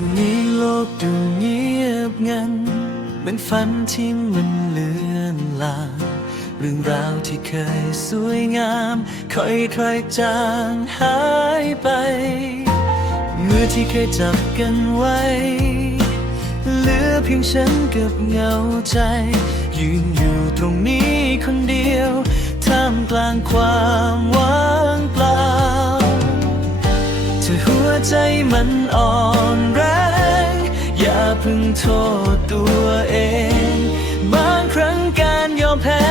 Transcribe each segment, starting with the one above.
วันนี้โลกดูเงียบงันเหมือนฝันที่มันเลือนลางเรื่องราวที่เคยสวยงาม ค่อยๆจางหายไปมือที่เคยจับกันไว้ เหลือเพียงฉันกับเงาใจ ยืนอยู่ตรงนี้คนเดียว ท่ามกลางความว่างเปล่าถ้าหัวใจมันอ่อน โทษตัวเอง บางครั้งการยอมแพ้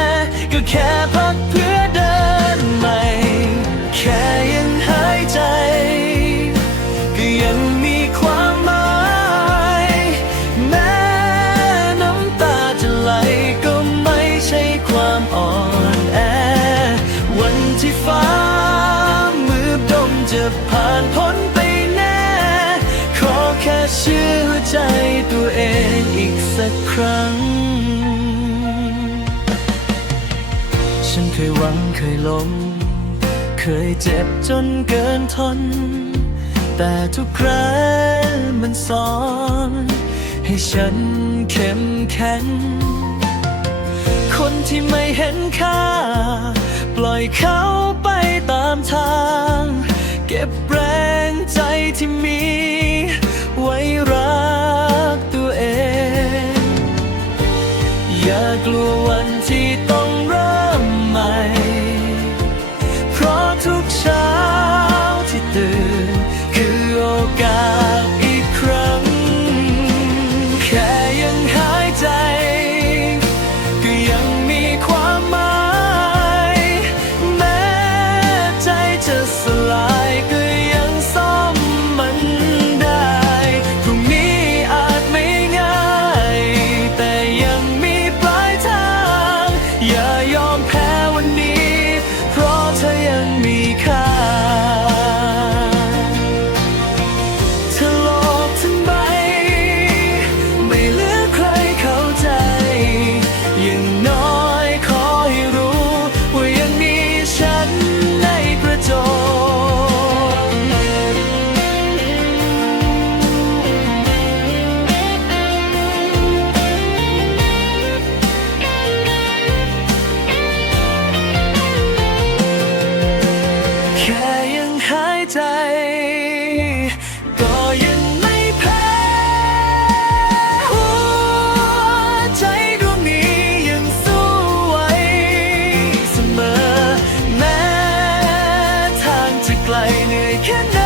ก็แค่พักเพื่อเดินใหม่ แค่ยังหายใจ ก็ยังมีความหมาย แม้น้ำตาจะไหลก็ไม่ใช่ความอ่อนแอ วันที่ฟ้ามืดดมจะผ่านพ้น เชื่อใจตัวเองอีกสักครั้ง ฉันเคยหวังเคยล้ม เคยเจ็บจนเกินทน แต่ทุกครั้งมันสอน ให้ฉันเข้มแข็ง คนที่ไม่เห็นค่า ปล่อยเขาไปตามทาง เก็บแรงใจที่มี กลัววันที่ต้องา ใจ ก็ยังไม่แพ้หัวใจดวงนี้ยังสู้ไหวเสมอ แม้ทางจะไกลเหนื่อยแค่ไหน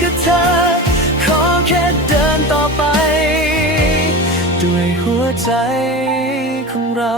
ก็เธอ ขอแค่เดินต่อไป ด้วยหัวใจของเรา